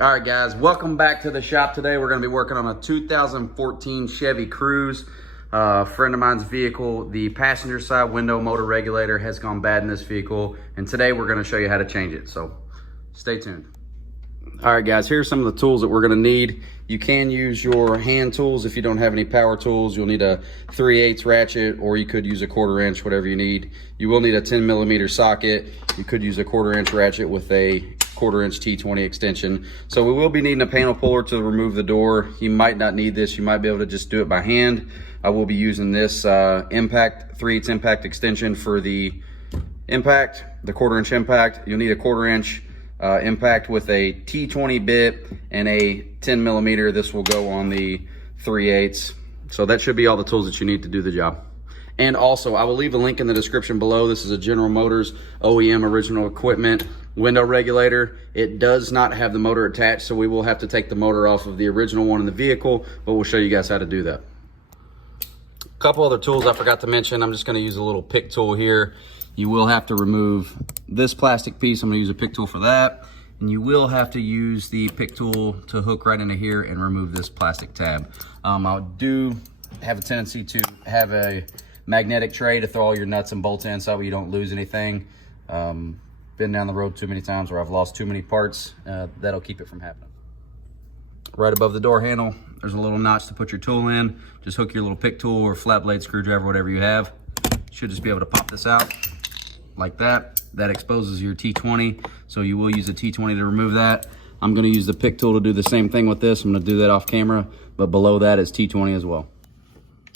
All right, guys, welcome back to the shop. Today we're going to be working on a 2014 Chevy Cruze. A friend of mine's vehicle, the passenger side window motor regulator has gone bad in this vehicle, and today we're going to show you how to change it, so stay tuned. All right, guys, here's some of the tools that we're going to need. You can use your hand tools if you don't have any power tools. You'll need a 3/8 ratchet, or you could use a 1/4 inch, whatever you need. You will need a 10mm socket. You could use a 1/4 inch ratchet with a 1/4 inch T20 extension. So we will be needing a panel puller to remove the door. You might not need this. You might be able to just do it by hand. I will be using this impact 3/8 impact extension for the impact, the 1/4 inch impact. You'll need a 1/4 inch impact with a T20 bit and a 10mm. This will go on the 3/8. So that should be all the tools that you need to do the job. And also, I will leave a link in the description below. This is a General Motors OEM original equipment window regulator. It does not have the motor attached, so we will have to take the motor off of the original one in the vehicle, but we'll show you guys how to do that. A couple other tools I forgot to mention. I'm just going to use a little pick tool here. You will have to remove this plastic piece. I'm going to use a pick tool for that. And you will have to use the pick tool to hook right into here and remove this plastic tab. I do have a tendency to have a magnetic tray to throw all your nuts and bolts in so you don't lose anything. Been down the road too many times where I've lost too many parts. That'll keep it from happening. Right above the door handle, there's a little notch to put your tool in. Just hook your little pick tool or flat blade screwdriver, whatever you have. Should just be able to pop this out like that. That exposes your T20, so you will use a T20 to remove that. I'm going to use the pick tool to do the same thing with this. I'm going to do that off camera, but below that is T20 as well.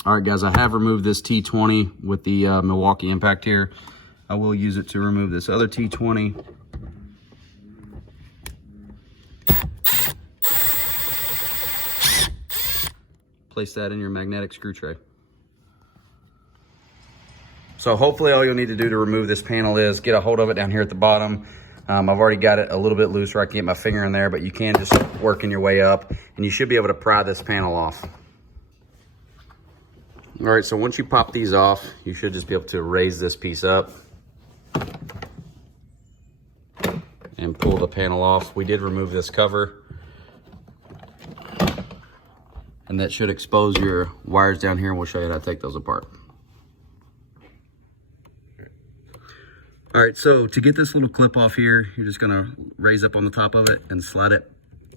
All right, guys, I have removed this T20 with the Milwaukee impact here. I will use it to remove this other T20. Place that in your magnetic screw tray. So hopefully all you'll need to do to remove this panel is get a hold of it down here at the bottom. I've already got it a little bit loose where I can get my finger in there, but you can just work in your way up, and you should be able to pry this panel off. All right, so once you pop these off, you should just be able to raise this piece up and pull the panel off. We did remove this cover, and that should expose your wires down here, and we'll show you how to take those apart. All right, so to get this little clip off here, you're just gonna raise up on the top of it and slide it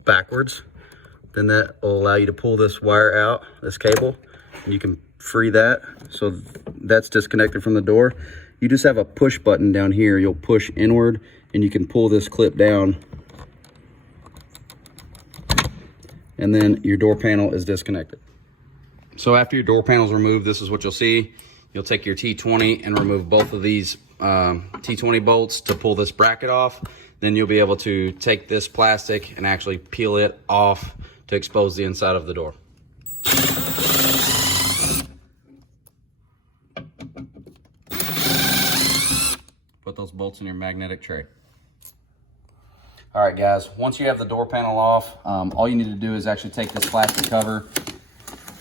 backwards. Then that will allow you to pull this wire out, this cable, and you can free that. So that's disconnected from the door. You just have a push button down here. You'll push inward and you can pull this clip down. And then your door panel is disconnected. So after your door panel is removed, this is what you'll see. You'll take your T20 and remove both of these T20 bolts to pull this bracket off. Then you'll be able to take this plastic and actually peel it off to expose the inside of the door. Put those bolts in your magnetic tray. All right, guys, once you have the door panel off, all you need to do is actually take this plastic cover.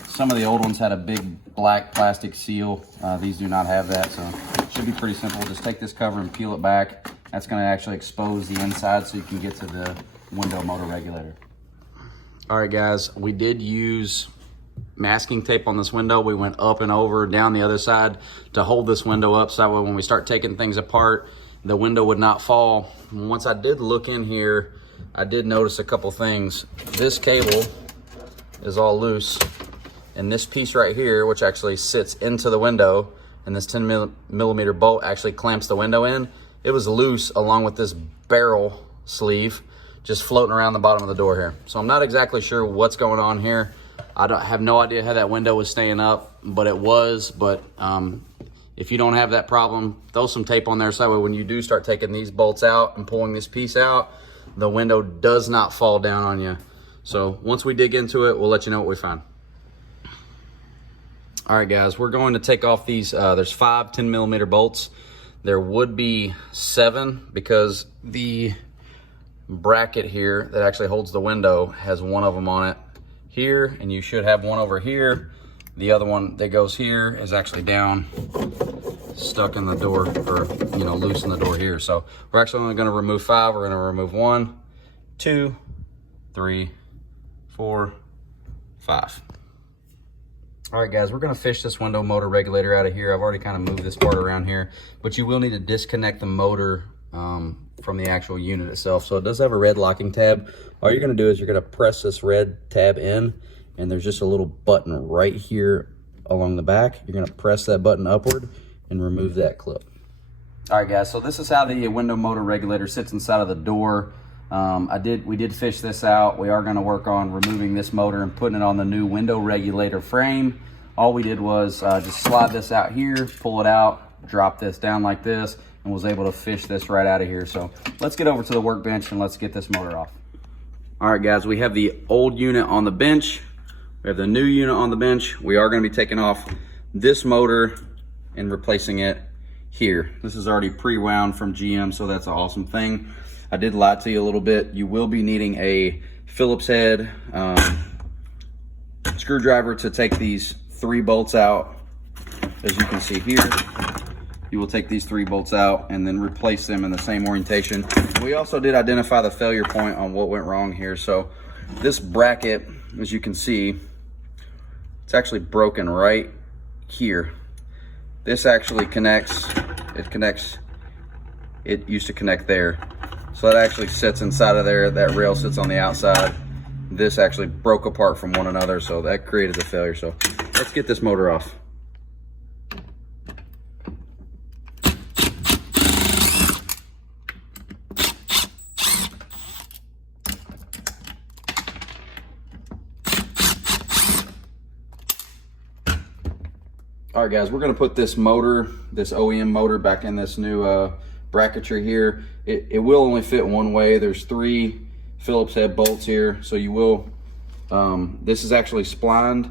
Some of the old ones had a big black plastic seal. These do not have that, so it should be pretty simple. Just take this cover and peel it back. That's going to actually expose the inside so you can get to the window motor regulator. All right, guys, we did use masking tape on this window. We went up and over, down the other side to hold this window up so that way when we start taking things apart, the window would not fall. And once I did look in here, I did notice a couple things. This cable is all loose, and this piece right here, which actually sits into the window, and this 10mm bolt actually clamps the window in, it was loose along with this barrel sleeve just floating around the bottom of the door here. So I'm not exactly sure what's going on here. I have no idea how that window was staying up, but it was. But if you don't have that problem, throw some tape on there so that way when you do start taking these bolts out and pulling this piece out, the window does not fall down on you. So once we dig into it, we'll let you know what we find. All right, guys, we're going to take off these. There's 5 10mm bolts. There would be 7 because the bracket here that actually holds the window has one of them on it here, and you should have one over here. The other one that goes here is actually down, stuck in the door, or loose in the door here. So we're actually only going to remove 5. We're going to remove 1, 2, 3, 4, 5. All right, guys, we're gonna fish this window motor regulator out of here. I've already kind of moved this part around here, but you will need to disconnect the motor from the actual unit itself. So it does have a red locking tab. All you're gonna do is you're gonna press this red tab in, and there's just a little button right here along the back. You're gonna press that button upward and remove that clip. All right, guys, so this is how the window motor regulator sits inside of the door. We did fish this out. We are gonna work on removing this motor and putting it on the new window regulator frame. All we did was just slide this out here, pull it out, drop this down like this, and was able to fish this right out of here. So let's get over to the workbench and let's get this motor off. All right, guys, we have the old unit on the bench. We have the new unit on the bench. We are gonna be taking off this motor and replacing it here. This is already pre-wound from GM, so that's an awesome thing. I did lie to you a little bit. You will be needing a Phillips head screwdriver to take these 3 bolts out. As you can see here, you will take these 3 bolts out and then replace them in the same orientation. We also did identify the failure point on what went wrong here. So this bracket, as you can see, it's actually broken right here. This actually connects, it used to connect there. So that actually sits inside of there. That rail sits on the outside. This actually broke apart from one another, so that created the failure. So let's get this motor off. All right, guys, we're gonna put this motor, this OEM motor, back in this new bracketry here. It will only fit one way. There's 3 Phillips head bolts here, so you will, this is actually splined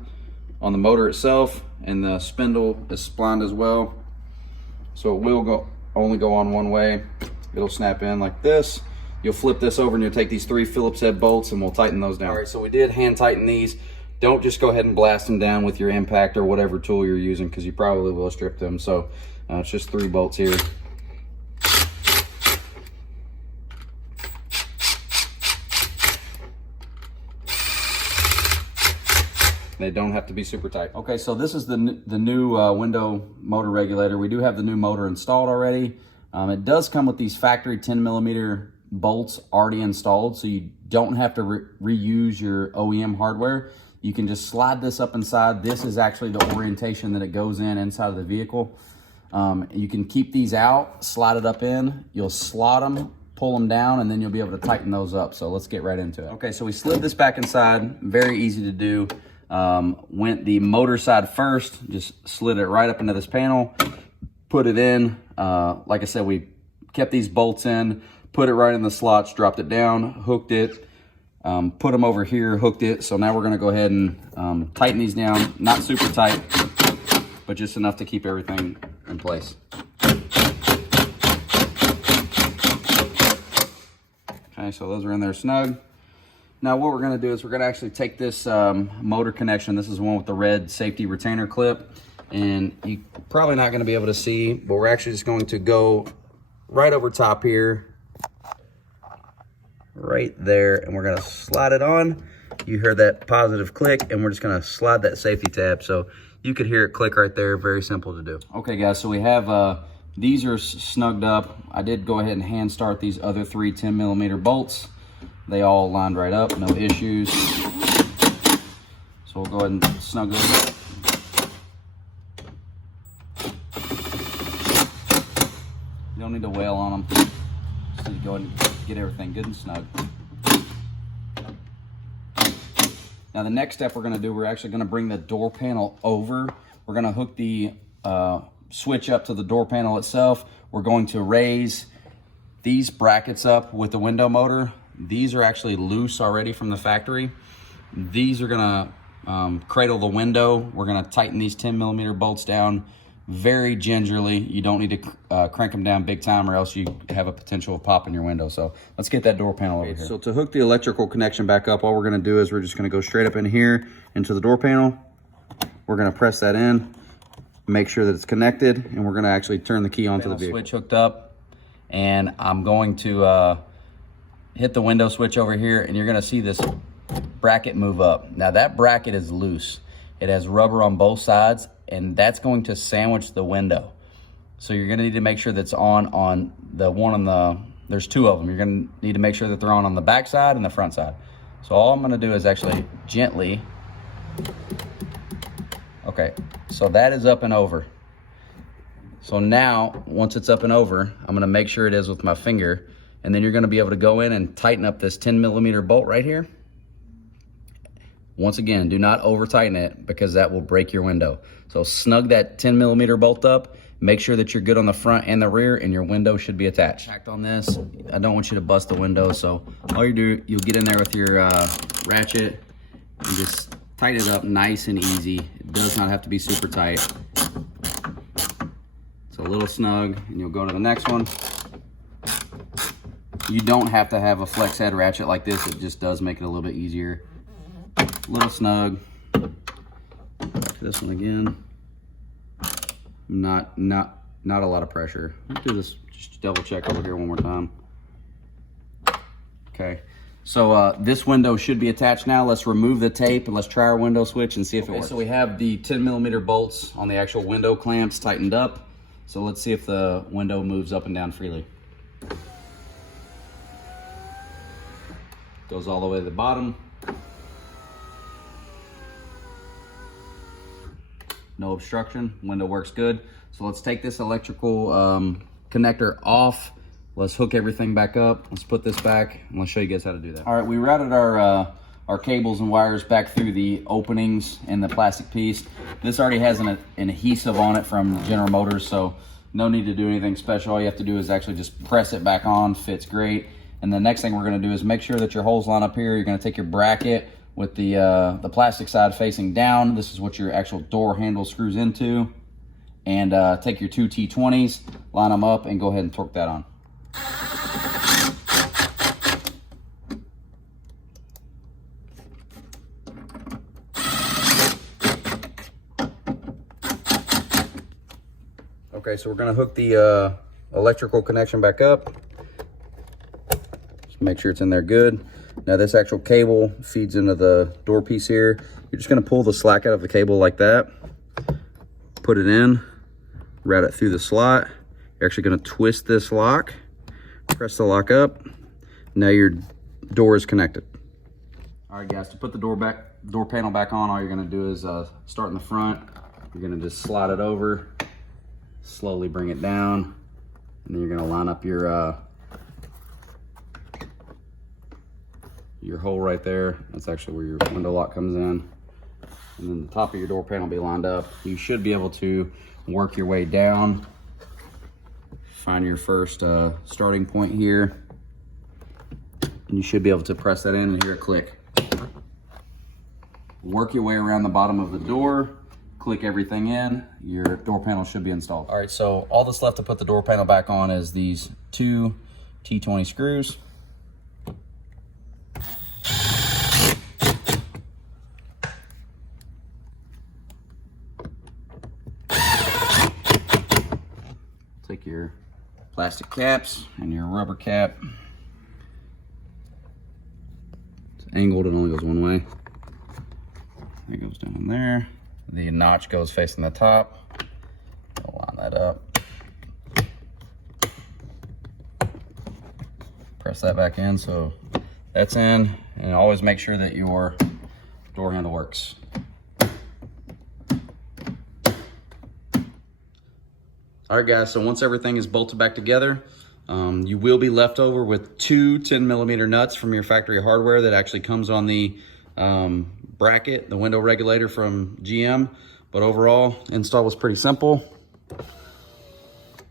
on the motor itself, and the spindle is splined as well. So it will only go on one way. It'll snap in like this. You'll flip this over and you'll take these 3 Phillips head bolts and we'll tighten those down. All right, so we did hand tighten these. Don't just go ahead and blast them down with your impact or whatever tool you're using, because you probably will strip them. So it's just 3 bolts here. They don't have to be super tight. Okay, so this is the new window motor regulator. We do have the new motor installed already. It does come with these factory 10mm bolts already installed, so you don't have to reuse your OEM hardware. You can just slide this up inside. This is actually the orientation that it goes in inside of the vehicle. You can keep these out, slide it up in. You'll slot them, pull them down, and then you'll be able to tighten those up. So let's get right into it. Okay, so we slid this back inside. Very easy to do. Went the motor side first, just slid it right up into this panel, put it in. Like I said, we kept these bolts in, put it right in the slots, dropped it down, hooked it, put them over here, hooked it. So now we're gonna go ahead and tighten these down, not super tight, but just enough to keep everything in place. Okay, so those are in there snug. Now what we're gonna do is we're gonna actually take this motor connection. This is one with the red safety retainer clip, and you're probably not gonna be able to see, but we're actually just going to go right over top here, right there, and we're gonna slide it on. You heard that positive click, and we're just gonna slide that safety tab. So you could hear it click right there. Very simple to do. Okay, guys, so we have, these are snugged up. I did go ahead and hand start these other 3 10mm bolts. They all lined right up, no issues. So we'll go ahead and snug those up. You don't need to wail on them. Just need to go ahead and get everything good and snug. Now the next step we're gonna do, we're actually gonna bring the door panel over. We're gonna hook the switch up to the door panel itself. We're going to raise these brackets up with the window motor. These are actually loose already from the factory. These are gonna cradle the window. We're gonna tighten these 10mm bolts down very gingerly. You don't need to crank them down big time, or else you have a potential of popping your window. So let's get that door panel over here. So to hook the electrical connection back up, all we're gonna do is we're just gonna go straight up in here into the door panel. We're gonna press that in, make sure that it's connected, and we're gonna actually turn the key onto the vehicle. Switch hooked up, and I'm going to hit the window switch over here, and you're gonna see this bracket move up. Now that bracket is loose. It has rubber on both sides, and that's going to sandwich the window. So you're gonna need to make sure that's on the one on the, there's two of them. You're gonna need to make sure that they're on the back side and the front side. So all I'm gonna do is actually gently, okay, so that is up and over. So now, once it's up and over, I'm gonna make sure it is with my finger, and then you're gonna be able to go in and tighten up this 10mm bolt right here. Once again, do not over tighten it because that will break your window. So snug that 10mm bolt up, make sure that you're good on the front and the rear, and your window should be attached. Tacked on this, I don't want you to bust the window, so all you do, you'll get in there with your ratchet and just tighten it up nice and easy. It does not have to be super tight. It's a little snug, and you'll go to the next one. You don't have to have a flex head ratchet like this. It just does make it a little bit easier. A little snug. This one again. Not a lot of pressure. Let's do this, just double check over here one more time. Okay, so this window should be attached now. Let's remove the tape and let's try our window switch and see if it works. So we have the 10mm bolts on the actual window clamps tightened up. So let's see if the window moves up and down freely. Goes all the way to the bottom. No obstruction, window works good. So let's take this electrical connector off. Let's hook everything back up. Let's put this back, and let's show you guys how to do that. All right, we routed our cables and wires back through the openings in the plastic piece. This already has an adhesive on it from General Motors, so no need to do anything special. All you have to do is actually just press it back on, fits great. And the next thing we're gonna do is make sure that your holes line up here. You're gonna take your bracket with the plastic side facing down. This is what your actual door handle screws into. And take your two T20s, line them up, and go ahead and torque that on. Okay, so we're gonna hook the electrical connection back up. Just make sure it's in there good. Now this actual cable feeds into the door piece here. You're just gonna pull the slack out of the cable like that, put it in, route it through the slot. You're actually gonna twist this lock, press the lock up. Now your door is connected. All right guys, to put the door panel back on, all you're gonna do is start in the front. You're gonna just slide it over, slowly bring it down, and then you're gonna line up your hole right there. That's actually where your window lock comes in. And then the top of your door panel will be lined up. You should be able to work your way down. Find your first starting point here. And you should be able to press that in and hear it click. Work your way around the bottom of the door. Click everything in. Your door panel should be installed. All right, so all that's left to put the door panel back on is these two T20 screws. Take your plastic caps and your rubber cap. It's angled, it only goes one way. It goes down in there. The notch goes facing the top. I'll line that up. Press that back in so that's in, and always make sure that your door handle works. All right guys, so once everything is bolted back together, you will be left over with two 10mm nuts from your factory hardware that actually comes on the bracket, the window regulator from GM. But overall, install was pretty simple.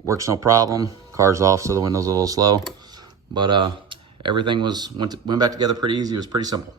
Works no problem. Car's off, so the window's a little slow. But everything went back together pretty easy. It was pretty simple.